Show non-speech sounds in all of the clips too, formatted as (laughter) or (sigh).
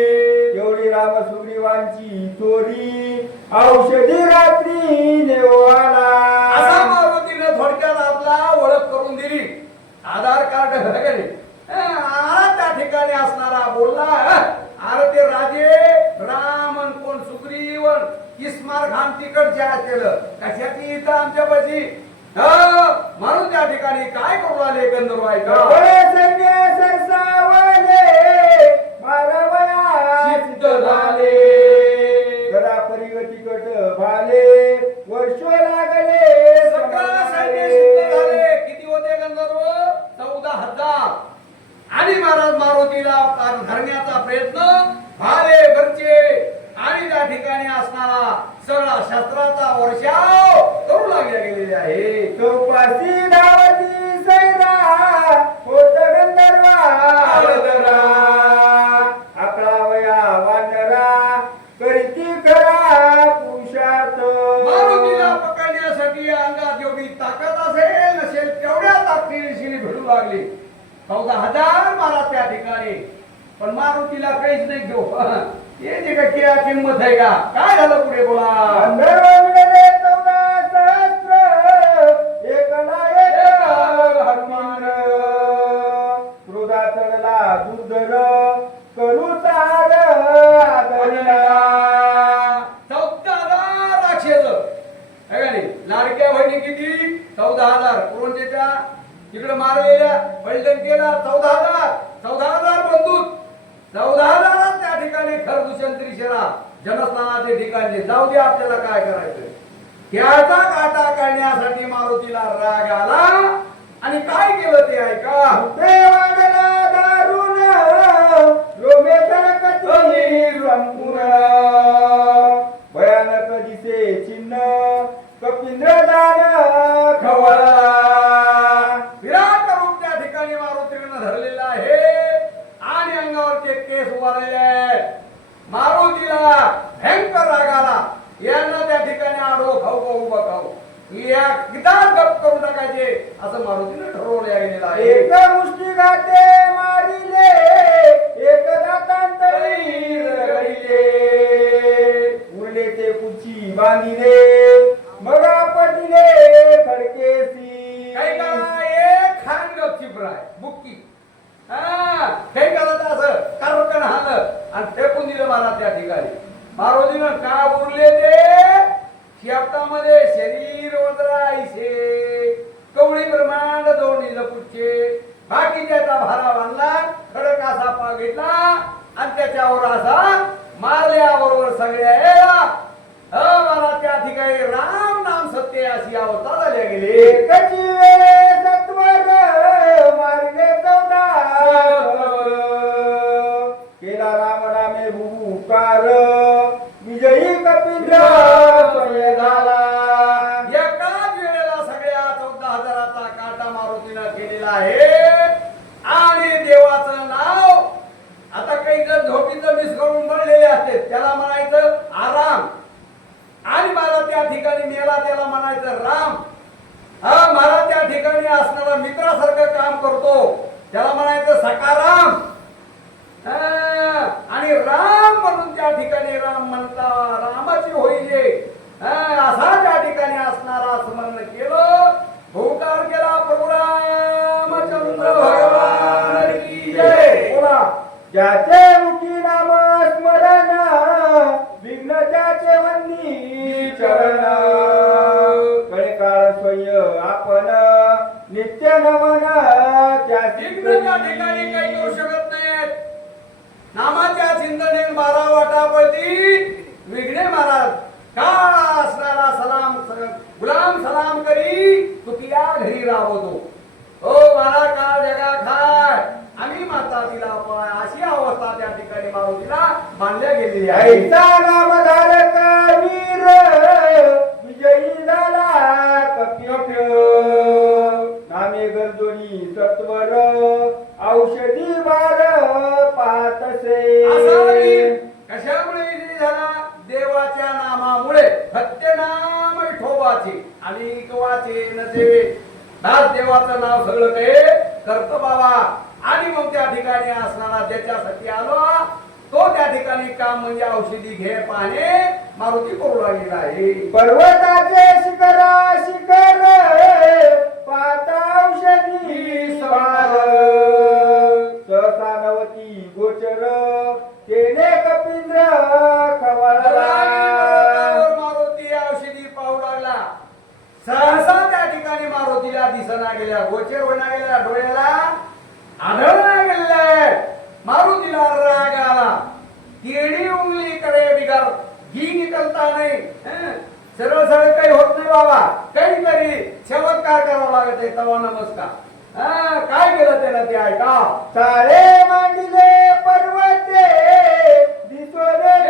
एवढी राम सुग्रीवांची चोरी. औषधी रात्री देवाला. असा मारुतीने थोडक्यात आपला ओळख करून दिली. आधार कार्ड त्या ठिकाणी असणारा बोलला अरे ते राजे राम अन कोण सुग्रीव अन इस्मार खान तिकडच्या केलं कशाची इथं आमच्या पाशी? म्हणून त्या ठिकाणी काय करू आले गंधर्व ऐका मारावया सिद्ध झाले. गदा परिगती कट भाले वर्ष लागले. सगळं सैन्य सिद्ध झाले. किती होते गंधर्व? चौदा हजार. आणि महाराज मारुतीला धरण्याचा प्रयत्न लाडक्या किती? चौदा हजार. पुरंजेच्या तिकडे मारलेल्या बळीदन चौदा हजार. चौदा हजार बंदूक. चौदा हजार त्या ठिकाणी खरदूषण त्रिशेरा जनस्थानाचे ठिकाणी जाऊ दे आपल्याला काय करायचं त्याचा काटा काढण्यासाठी मारुतीला राग आला. आणि काय केलं ते ऐका? भयानक दिसे चिन्ह. दान खवळा. विराट रूप त्या ठिकाणी मारुतीनं धरलेलं आहे. आणि अंगावर ते केस उभारलेले आहेत मारुतीला भयंकर राग आला. यांना त्या ठिकाणी आडो खाऊ खाऊ उभा खाऊ. या किताब गप करून टाकायचे असं मारुतीनं ठरवलं गेलेलं आहे. एक मुष्टी घाते मारिले एक दातांतरी रगडिले. उरले ते कुची बांधिले. मग पटिले खडकेसी. काही का एक खान गपचिप राय बुक्की. हा हे करत असं कारकन हालं आणि फेकून दिलं मला त्या ठिकाणी. मारुतीनं का उरले ते? शेपटामध्ये शरीर वजरायचे कवळी ब्रह्मांड जोडणी लपुटचे बाकी त्याचा भारा बांधला खडक असा पाग घेतला आणि त्याच्यावर असा मारल्याबरोबर सगळ्या हो, मला त्या ठिकाणी राम नाम सत्य अशी अवस्था झाल्या गेली एकची वेळे सत्वर मारले चौदा केला राम रामे भूकार विजयी कपिंद्र स्वय झाला एकाच वेळेला सगळ्या चौदा हजाराचा काटा मारुतीनं केलेला आहे आणि देवाचं नाव आता काही जर झोपीचं मिस करून पडलेले असते त्याला म्हणायचं आराम आणि मला त्या ठिकाणी मेला त्याला म्हणायचं राम हा मला त्या ठिकाणी असणारा मित्रासारखं काम करतो त्याला म्हणायचं सकाराम हा, आणि राम म्हणून त्या ठिकाणी राम म्हणता रामाची होईले हा, असा त्या ठिकाणी असणारा स्मरण केलं भूकार केला प्रभू रामचंद्र भगवान की जय बोला ज्याचे मुखी नाम स्मरण विघ्न त्याचे वंदी चरण. कळे काळ स्वय आपण नित्य नमन त्या ठिकाणी काही करू शकत नाहीत. नामाच्या चिंतने बारा वाटा पळती. विघ्ने महाराज काळ असणारा सलाम गुलाम सलाम करी तुकिया घरी राहतो ओ मला काळ जगा खाय आम्ही माता तिला पाय. अशी अवस्था त्या ठिकाणी मारुतीला मानल्या गेलेली आहे. वीर विजयी झाला नामे गरजोनी सत्वर. औषधी वार पाहतसे कशामुळे विजयी झाला? देवाच्या नामामुळे. सत्य नाम विठोबाचे. आणि वाचे नसे दास देवाचं नाव सगळं काही करतो बाबा ठिकाणी असणारा ज्याच्यासाठी आलो तो त्या ठिकाणी काम म्हणजे औषधी घे पाहणे मारुती करू लागलेला आहे. पर्वताचे शिखर शिखर पाता औषधी स्वार. सहसानवती गोचर केले कपिंद्र खवळला. मारुती औषधी पाहू लागला. सहसा त्या ठिकाणी मारुतीला दिसना गेल्या गोचर होणार गेल्या डोळ्याला. आढळला गेले दिला राग आला केळी उंगली करे बिगर. घी निकलता नाही. सरळ सरळ काही होत नाही बाबा. काहीतरी चमत्कार करावा लागत आहे तवा नमस्कार. हा, काय केलं त्यानं ते ऐका. सारे मांडले पर्वते. दिसोले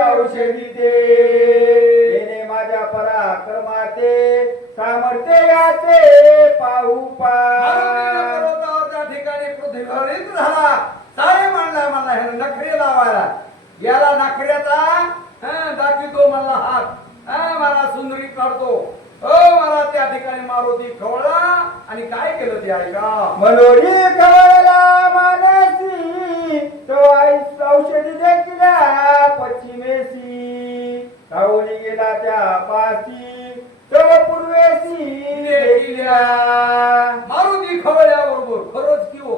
औषधी ते. माझ्या पराक्रमाते सामर्थ्य याचे पाहू पर्वतावर त्या ठिकाणी झाला सारे मांडला मला हे नखरे लावायला. याला नखऱ्याचा हं, दाखवितो मला हात. मला सुंदरी काढतो. हो मला त्या ठिकाणी मारुती खवळला आणि काय केलं ते ऐका मनोरी खवळला मानसी तो आई औषधी देखील पश्चिमेसी धावून गेला त्या पासी तो पूर्वेसी देखिल्या मारुती खवळल्याबरोबर खरंच की हो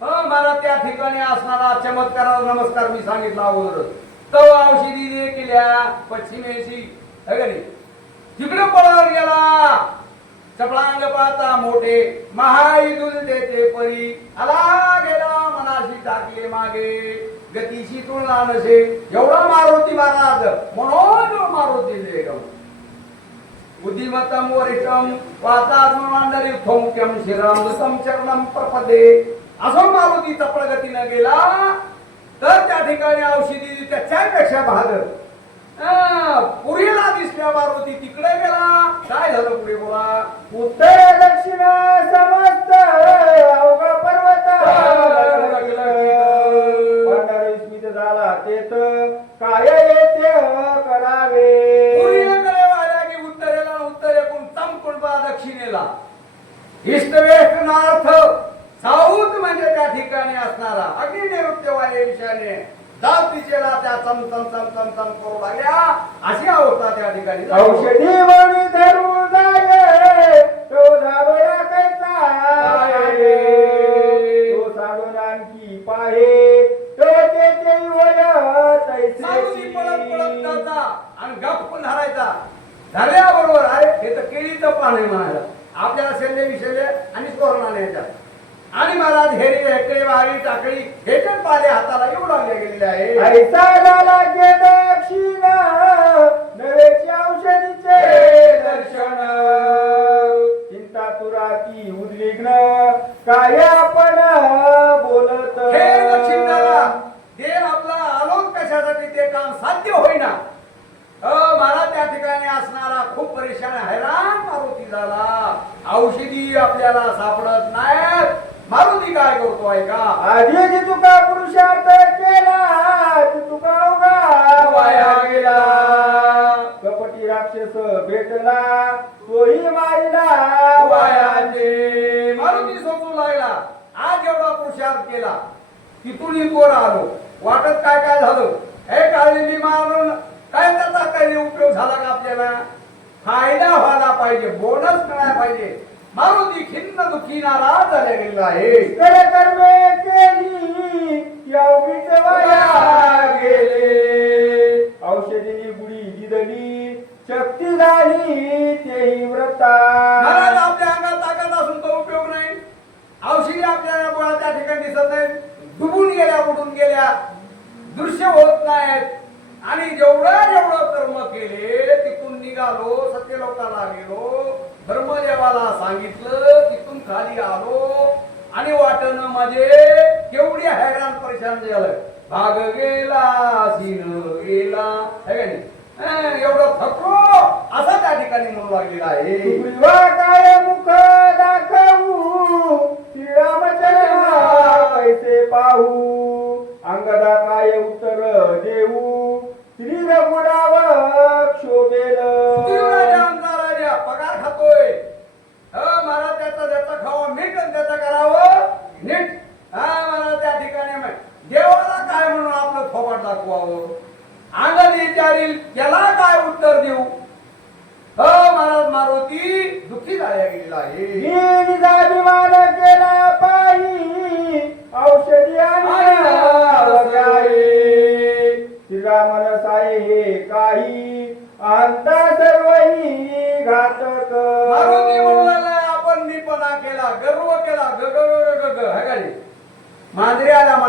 हं, मला त्या ठिकाणी असणारा चमत्काराला नमस्कार मी सांगितला अगोदर तव औषधी केल्या पश्चिमेशी तिकडे पळावर गेला चपळांग पाहता मोठे महायुदुल देते परी. आला गेला मनाशी टाकले मागे. गतीशी तुलना नसे एवढा मारुती महाराज म्हणून मारुती दे बुद्धिमत्तम वरिष्ठम वातात्ममांडरी थोंक्यम शिरामृतम चरणम प्रपदे. असं मारुती चपळ गतीनं गेला. तर त्या ठिकाणी औषधी त्याच्यापेक्षा बहादर पुरीला दिसल्या मारुती तिकडे गेला. काय झालं पुढे बोला? उत्तर ईशान्य दाब दिशेला त्या चम चम चम चम चम करू लागल्या. अशी अवस्था त्या ठिकाणी. औषधी म्हणून धरू तो कैसा आहे. तो साडून आणखी पाहे. तो वय मारुती पळत पळत जायचा आणि गप पण धरायचा. धरल्याबरोबर अरे हे तर केळीचं पान आहे म्हणायला. आपल्याला शेल्ले विषयले आणि कोरोना न्यायचा आणि मला धेरी हेकडे वारी टाकळी हे पण पाले हाताला येऊ लागले गेलेले आहे. ऐसा झाला गे दक्षिण नवेची औषधीचे दर्शन. चिंता तुराती उद्विग्न काय आपण बोलत. हे दक्षिण झाला देव आपला आलो कशासाठी ते काम साध्य होईना? अ, मला त्या ठिकाणी असणारा खूप परेशान हैराण मारुती झाला. औषधी आपल्याला सापडत नाहीत. मारुती काय करतो ऐका आधी जी तुका पुरुषार्थ केला ती तुका अवघा वाया गेला. कपटी राक्षस भेटला तोही मारिला. वायाचे मारुती सोचू लागला. आज एवढा पुरुषार्थ केला. तिथून इथवर आलो. वाटत काय काय झालं? हे काळजी मारून काय त्याचा काही उपयोग झाला का आपल्याला? फायदा व्हायला पाहिजे बोनस मिळायला पाहिजे. मारुती खिन्न दुखी नाराज झाल्या गेलेला आहे कर कर्मे केली अवघीच वाया गेले औषधी गुढी दिदली शक्ती झाली तेही व्रता महाराज आपल्या अंगात ताकद असून तो उपयोग नाही औषधी आपल्याला गोळा त्या ठिकाणी दिसत नाही डुबून गेल्या उडून गेल्या दृश्य होत नाहीत आणि जेवढं जेवढं कर्म केले तिथून निघालो सत्यलोकाला गेलो. धर्मदेवाला सांगितलं तिथून खाली आलो. आणि वाटण माझे केवढी हैराण परेशान झालं. भाग गेला सीन गेला. है का नाही? एवढं थकलो असा त्या ठिकाणी म्हणू लागलेला आहे. काय मुख दाखवू? श्रीरामचंद्र कैसे पाहू? अंगदा काय उत्तर देऊ? श्री रघुराव क्षोभेल. सुग्रीवराजा आमचा राजा पगार खातोय. हं, मला त्याचा त्याचा खावा मीठ आणि त्याचा करावं. नीट. हा मला त्या ठिकाणी देवाला काय म्हणून आपलं थोपाट दाखवावं? अंगद विचारील याला काय उत्तर देऊ? अ महाराज मारुती दुःखी झाल्या गेलेला आहे. केला पायी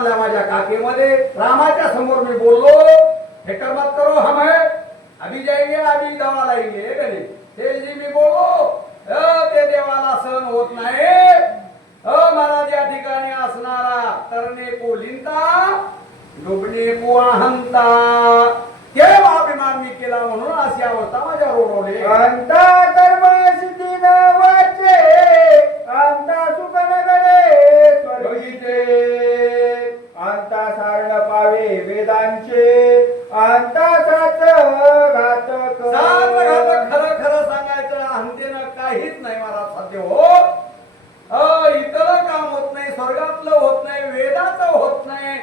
मांजरी माझ्या काकेमध्ये रामाच्या समोर मी बोललो हे मत करो हम है. अभी जाएंगे अभी दवा लाएंगे हे ते जी मी बोललो ते देवाला सहन होत नाही. अ महाराज या ठिकाणी असणारा तरणे को लिंता डुबणे को अहंता. केव अभिमान मी केला म्हणून अशी अवस्था माझ्या रोडवली. अंता कर्म सिद्धी न वाचे अंता सुख न गडे सारण वेदांचे अंता साच घातक सात घातक खरं खरं सांगायचं अंतेनं काहीच नाही मला साध्य होत अ इतर काम होत नाही स्वर्गातलं होत नाही वेदाचं होत नाही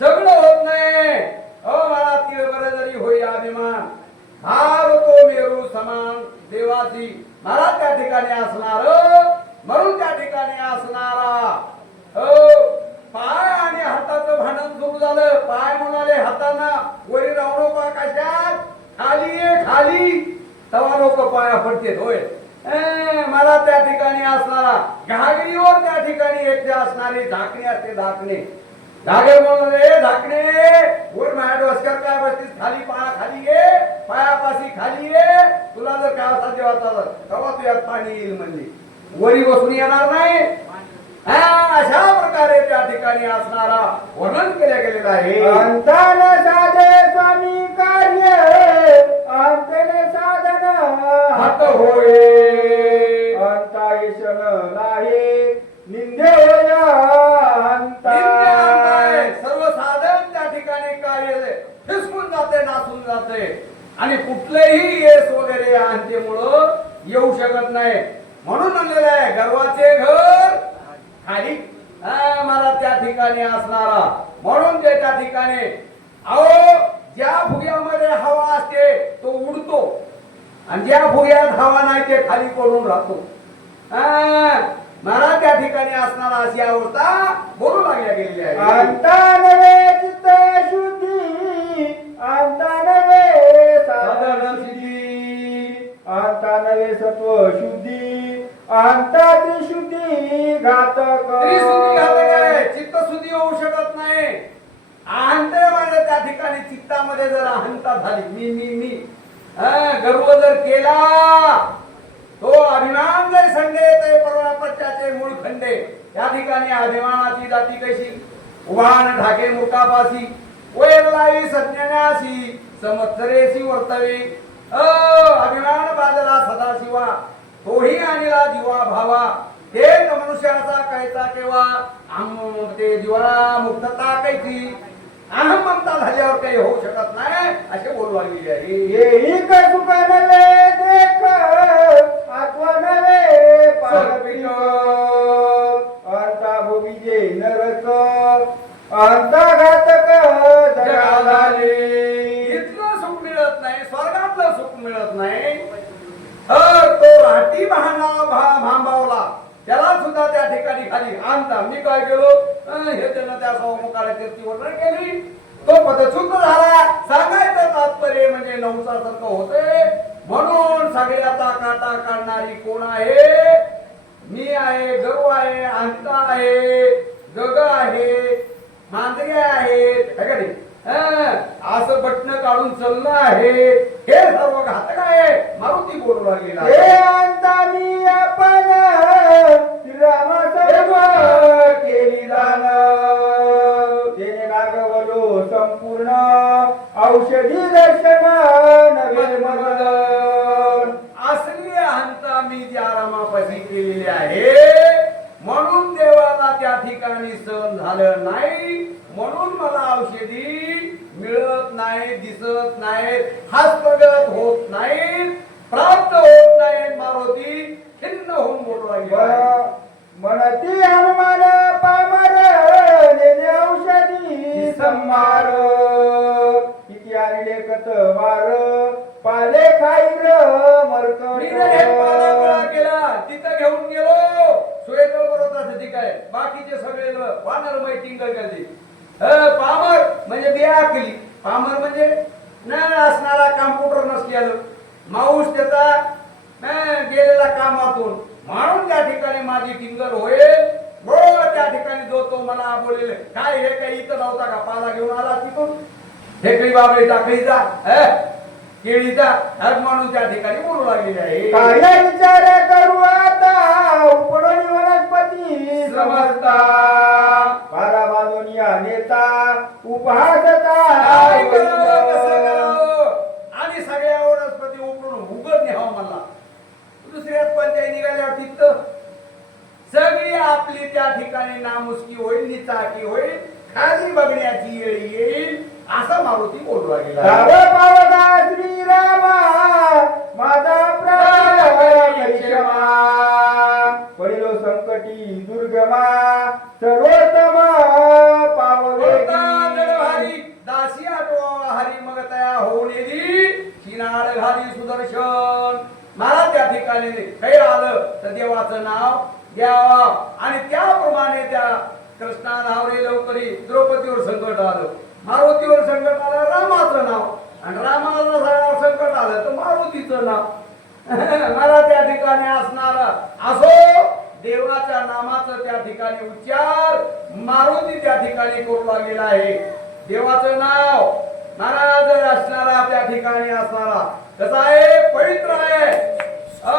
सगळं होत नाही अ मला तिळभर जरी होई अभिमान भाव तो मेरू समान देवाची मला त्या ठिकाणी असणार म्हणून त्या ठिकाणी असणारा अ पाय आणि हाताचं भांडण सुरू झालं पाय म्हणाले हाताना वरी राहू नको आकाशात खाली ये खाली तवा लोक पाया पडते होय ए, मला त्या ठिकाणी असणारा घागरीवर त्या ठिकाणी एकटे असणारी झाकणी असते झाकणे धागे म्हणाले झाकणे वर माझ्या बसतीस खाली पाया खाली ये पायापाशी खाली ये. तुला जर काय साध्य वाटलं तेव्हा तुझ्यात पाणी येईल म्हणली. वरी बसून येणार नाही. हा, अशा प्रकारे त्या ठिकाणी असणारा वर्णन केल्या गेलेला आहे. अंता न साधे स्वामी कार्य अंतने साधन. हात होय. अंता नाही निंदे होय अंता नित्य अंत सर्व साधन त्या ठिकाणी कार्य फिसकून जाते. आणि कुठलेही येस वगैरे अंतेमुळं येऊ शकत नाही. म्हणून म्हणलेलं आहे गर्वाचे घर खाली. मला त्या ठिकाणी असणारा. म्हणून ते त्या ठिकाणी अहो ज्या फुग्यामध्ये हवा असते तो उडतो. आणि ज्या फुग्यात हवा नाही ते खाली पडून राहतो. मला त्या ठिकाणी असणारा अशी अवस्था बोलू लागल्या गेलेली आहे. अंता नवे सिद्धी नवे सत्व शुद्धी. त्रिशुद्धी घातक. त्रिशुद्धी घातक आहे. चित्तशुद्धी होऊ शकत नाही. त्या ठिकाणी चित्तामध्ये जर अहंता झाली. मी मी मी. गर्व जर केला तो अभिमान जर संडे ते परवा मूळ खंडे. त्या ठिकाणी अभिमानाची जाती कशी? वाण ढाके मुकापासी वैरलाई सज्ञानासी समत्सरेसी वर्तवे। अ अभिमान बाजला सदाशिवा तोही आणला दिवा भावा। हे मनुष्याचा कैसा केव्हा आम ते दिवा मुक्तता कैची। अहम ममता झाल्यावर काही होऊ शकत नाही असे बोलू लागलेली आहे. येई काय सुख नवे देख आत्मा नवे अंतघातक जगालाले. इथलं सुख मिळत नाही स्वर्गातलं सुख मिळत नाही. तर तो राठी भांडा भा- भांबावला. त्याला सुद्धा त्या ठिकाणी खाली आणता. मी काय केलो? हे त्यानं त्या सौमुखाला कीर्ती वर्णन केली. तो पदच्युत झाला. सांगायचं तात्पर्य म्हणजे नवसासारखं होते म्हणून सगळ्याचा काटा काढणारी कोण आहे? मी आहे गर्व आहे अंता आहे जग आहे मांजरे आहेत है का नाही? असं बटन काढून चालणं आहे. हे सर्व घातक आहे. मारुती बोलू लागलेला हे. अंता आपण केली संपूर्ण औषधी दर्शन असली अहंता मी त्या रामापाशी केलेली आहे म्हणून देवाला त्या ठिकाणी सहन झालं नाही म्हणून मला औषधी मिळत नाही दिसत नाही हस्तगत होत नाही प्राप्त होत नाही मारुती खिन्न होऊन बोलू लागली म्हणती हनुमान सगळे वानर मैटिंग पामर म्हणजे बिया आकली पामर म्हणजे न असणारा कॉम्प्युटर नसलेलं. माऊस त्याचा गेलेला कामातून. म्हणून त्या ठिकाणी माझी टिंगल होईल. बरोबर त्या ठिकाणी जो तो मला बोललेले काय हे काही इथं नव्हता का? पाला घेऊन आला तिथून. हेकडी बाबळी टाकळीचा केळीचा हक म्हणून त्या ठिकाणी बोलू लागलेले आहे. काय विचार करू आता. उपडून वनस्पती समजता. बारा बाजूनी नेता उपहासता? आणि सगळ्या वनस्पती उकळून उघड न्यावं मला दुसऱ्यात पंचायत निघाल्यावर तिथं सगळी आपली त्या ठिकाणी नामुसकी होईल निचाकी होईल खाली बघण्याची वेळ येईल असं मारुती बोलू लागेल श्रीरामा माझा पहिलो संकटी दुर्गमा सर्वोत्तम किनार घाली सुदर्शन. मला त्या ठिकाणी खेळ आलं तर देवाचं नाव द्यावा आणि त्याप्रमाणे त्या कृष्णा लवकरी द्रौपदीवर संकट आलं. मारुतीवर संकट आलं रामाचं नाव. आणि रामाला सगळ्यावर संकट आलं तर मारुतीचं नाव. (laughs) मला त्या ठिकाणी असणार असो देवाच्या नामाचं त्या ठिकाणी उच्चार. मारुती त्या ठिकाणी करू लागलेला आहे. देवाचं नाव महाराज असणारा त्या ठिकाणी असणारा. कसा आहे? पवित्र आहे. अ,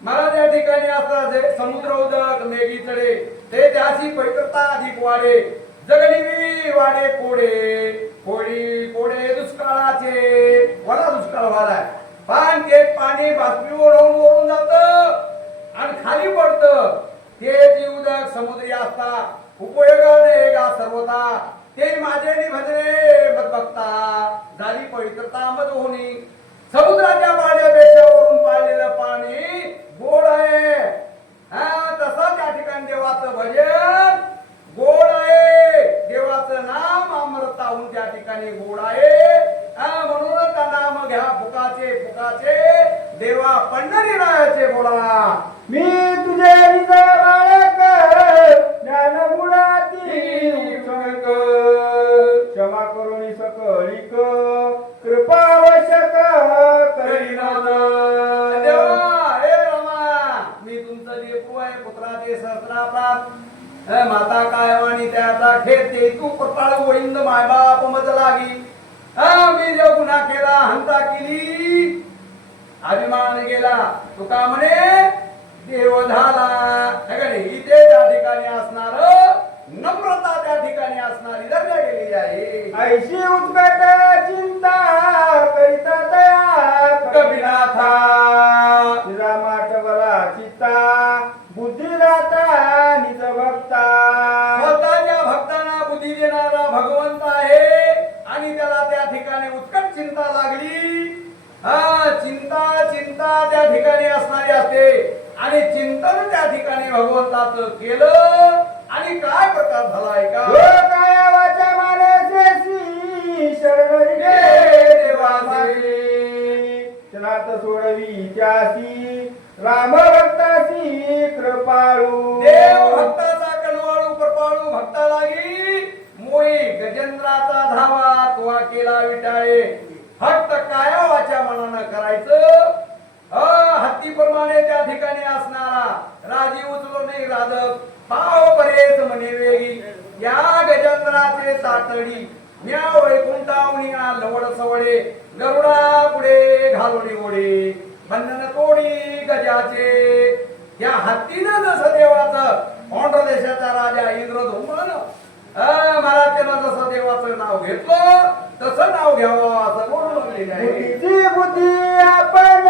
मला त्या ठिकाणी असतात जे समुद्र उदक मेघी चढे ते त्याची पवित्रता अधिक वाढे. जगनिवी वाढे कोडे. कोडी कोडे दुष्काळाचे. वला दुष्काळ व्हायलाय पान ते पाणी बाष्पीभवन होऊन वरून जात आणि खाली पडत. ते जी उदक समुद्री असता उपयोगाने गा सर्वता ते माझे नि भजने मत बघता झाली पवित्रता मत होणी समुद्राच्या पाण्यापेक्षा वरून पाळलेलं पाणी गोड आहे हा तसा त्या ठिकाणी देवाचं भजन गोड आहे देवाचं नाम अमृताहून त्या ठिकाणी गोड आहे हा म्हणूनच त्या नाम घ्या फुकाचे फुकाचे देवा पंढरी रायाचे बोला मी तुझे निज बाळक ज्ञान मुळाती उत्संग क्षमा करुणी सकळिक कृपावशक करीनाथ देवा हे रामा मी तुमचं लेकरू आहे पुत्राचे सहस्राप्रात हे माता काय वाणी त्याचा खेळ ते तू कृपाळ गोविंद माय बाप मज लागी हा मी जो गुन्हा केला केली अभिमान गेला. तुका म्हणे देव झाला. का? इथे त्या ठिकाणी असणार नम्रता त्या ठिकाणी असणारी दर्जा गेलेली आहे. ऐशी उत्कट चिंता करिता दया कपिनाथा श्रीरामाटवला चित्ता. बुद्धिदाता निज भक्ता. स्वतःच्या भक्तांना बुद्धी देणारा भगवंत आहे. आणि त्याला त्या ठिकाणी उत्कट चिंता लागली. चिंता चिंता त्या ठिकाणी असणारी असते. आणि चिंतन त्या ठिकाणी भगवंताचं केलं. आणि काय प्रकार का शरणरी देवासी चनात सोडवी त्यासी राम भक्तासी कृपाळू. देव भक्ताचा कनवाळू कृपाळू भक्ता लागी मोई गजेंद्राचा धावा तुवा केला विटाळे. फक्त कायावाच्या मनानं करायचं. अ, हत्तीप्रमाणे त्या ठिकाणी असणारा राजी उचलो नाही राजक. पाव बरेच म्हणे वेगी या गजेंद्राचे तातडी न्या वैकुंठावणी लवड सवडे. गरुडा पुढे घालोडी ओढे बंधन तोडी गजाचे. या हत्तीनं जसं देवाचं. औंढ देशाचा राजा इंद्र धुमन मला त्यानं जसं देवाचं नाव घेतलं. तसं नाव घ्यावं असं आहे बुद्धीची बुद्धी आपण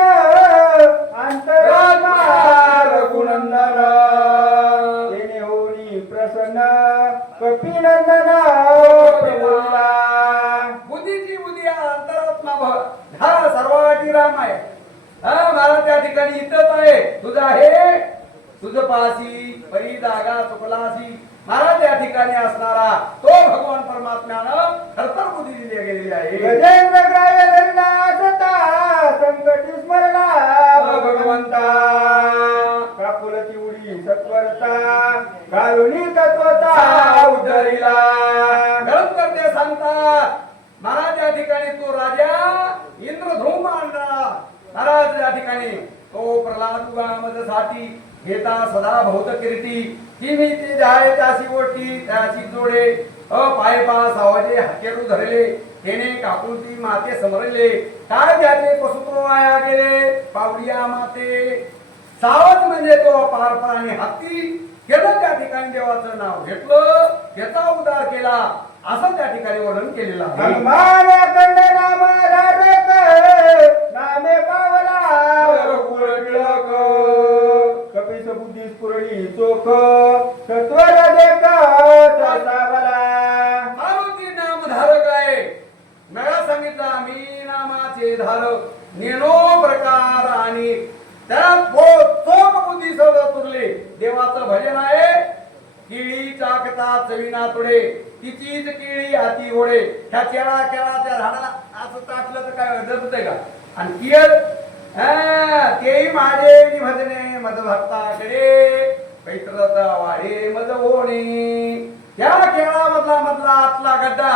अंतरात्मा रघुनंदन. तेने होणी प्रसन्न कपिनंदन प्रभुला बुद्धीची बुद्धी हा अंतरात्मा भव हा सर्वाटी राम आहे. हा मला त्या ठिकाणी इथंच आहे. तुझं आहे. तुझं पासी परी जागा चुकलासी महाराज या ठिकाणी असणारा तो भगवान परमात्म्यानं खरतर बुद्धी दिली गेलेली आहे. गजेंद्र धरला संकटी स्मरला भगवंता. कापुलती उडी सत्वरता कारुणी तत्वता उद्धरिला. गळत ते सांगतात महाराज या ठिकाणी तो राजा इंद्रधूम आणला महाराज या ठिकाणी तो प्रल्हादसाठी घेता सदा भौत कीर्ती ती मी ती जाय त्याशी ओटी त्याशी जोडे अ पाय पा सावाजे हाकेरू धरले तेने काकुलती माते समरले काय त्याचे पशुत्र वाया गेले पावडिया माते. सावध म्हणजे तो पार आणि हत्ती केलं त्या ठिकाणी देवाचं नाव घेतलं त्याचा उद्धार केला असं त्या ठिकाणी वर्णन केलेलं आहे. नाम पावला. बुद्धी पुरळी चोख सत्वर देख मारुती नाम धारक आहे. मेळा सांगितला मी नामाचे धारक. नेनो प्रकार आणि त्यात चोख बुद्धी सगळं तुरले देवाचं भजन आहे किळी चाकता चवीना तुडे. तिचीच किळी हाती ओढे. ह्या केळा केळा त्या झाडाला असं टाकलं तर काय जमतंय का? आणि किळ ते माझे निभजने मद भक्ताकडे पैत्रता वाढे मद ओणे त्या खेळामधला मधला आतला गड्डा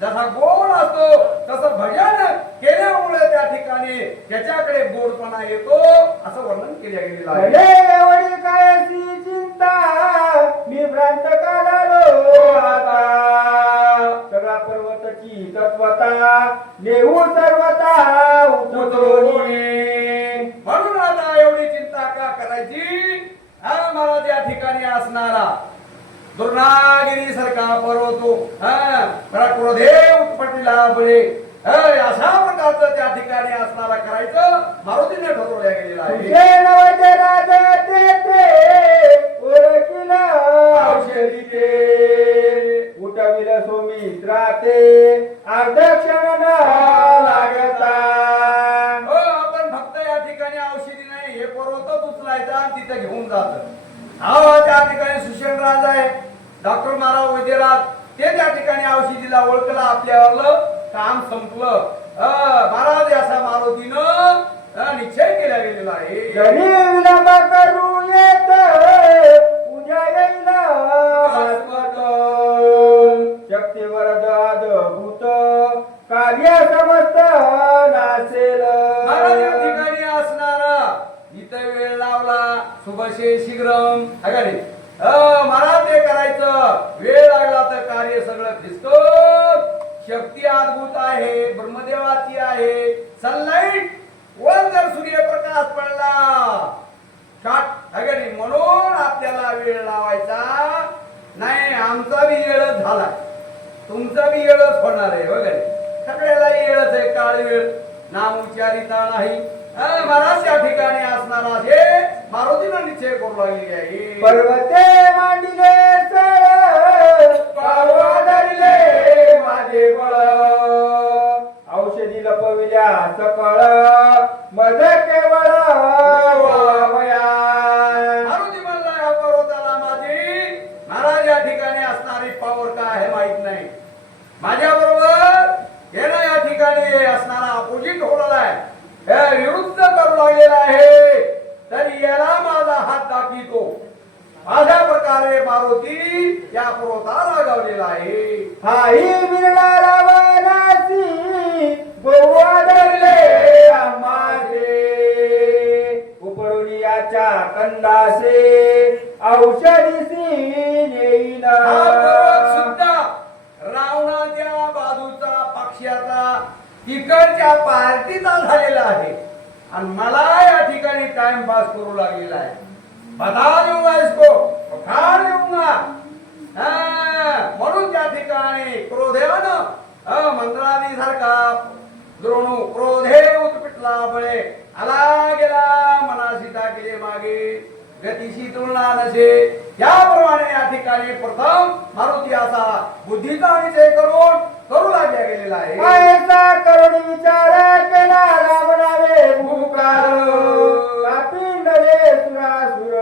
जसा गोड असतो तसं भजन केल्यामुळे त्या ठिकाणी त्याच्याकडे गोडपणा येतो असं वर्णन केल्या गेलेलं आहे भले चिंता मी भ्रांत काढालो आता पर्वताची तत्वता नेऊ सर्वता म्हणून आता एवढी चिंता का करायची? हा महाराज या ठिकाणी असणारा दुर्नागिरी सारखा पर्वतो हा मला क्रोधे उत्पत्तीला बळे अशा प्रकारचं त्या ठिकाणी असणारा करायचं मारुतीने ठरवल्या गेलेलं आहे. औषधी ते. उठविल सोमित्रा ते अर्धक्षण लागता. हो आपण फक्त या ठिकाणी औषधी नाही हे पर्वत उचलायचा आणि तिथे घेऊन जात. हा त्या ठिकाणी सुषेण राज आहे. डॉक्टर मारा वैद्यराज ते त्या ठिकाणी औषधीला ओळखलं आपल्यावरलं काम संपलं. अं, महाराज असा मारुतीनं निश्चय केला गेलेला आहे. जरी विलंब करू येत उद्या येईल भास्वत शक्तीवर अद्भुत कार्य समस्त नासेल. महाराज या ठिकाणी असणारा इथं वेळ लावला. सुभाषे शीघ्रम. हाय का अं, ते करायचं. वेळ लागला तर कार्य सगळं दिसत शक्ती अद्भुत आहे ब्रह्मदेवाची आहे. सनलाईट वर जर सूर्यप्रकाश पडला शॉट हाय म्हणून आपल्याला वेळ लावायचा. नाही आमचा बी वेळच झाला. तुमचा बी येळच होणार आहे हो वगैरे सगळ्याला येळच आहे काळ वेळ. नाम उच्चारिता नाही. महाराज या ठिकाणी असणारा हे मारुतीनं निश्चय करू लागलेली आहे. पर्वते मांडिले सळ धरले माझे बळ. औषधी लपविल्या सकळ मदत केवळ वया मारुती म्हणला या पर्वताला माझी महाराज या ठिकाणी असणारी पावर काय आहे माहीत नाही माझ्या बरोबर हे ना या ठिकाणी असणारा अपोजिट होणार आहे हे विरुद्ध करू लागलेला आहे तर याला माझा हात दाखवितो अशा प्रकारे मारुती या पर्वताला रागावलेला आहे हाही बिरडा रावणासी गोवा धरले आम्हाचे उपडुनियाच्या कंदासे औषधीसी नेईन हा पर्वत सुद्धा रावणाच्या बाजूचा पक्षाचा तिकडच्या पार्टीचा झालेला आहे आणि मला या टाइम पास करू लागलेला आहे. बता देऊंगा इसको खाण देऊंगा म्हणून त्या ठिकाणी क्रोधेनं मंत्रादी सारखा द्रोणू क्रोधे उत्पिटला बळे आला गेला मनाशी टाकले मागे. गतीशी तुलना नसे. त्याप्रमाणे या ठिकाणी प्रथम मारुती असा बुद्धीचा विजय करून करू लागल्या गेलेला आहे करुण विचार केला रावणावे भूकार. हो. पिंडले सुरासुर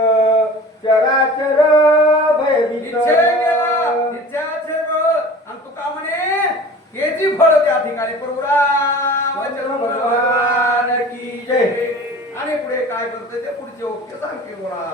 आणि तुका म्हणे त्या ठिकाणी की जय. आणि पुढे काय करतोय ते पुढचे ओके सांगते बोला.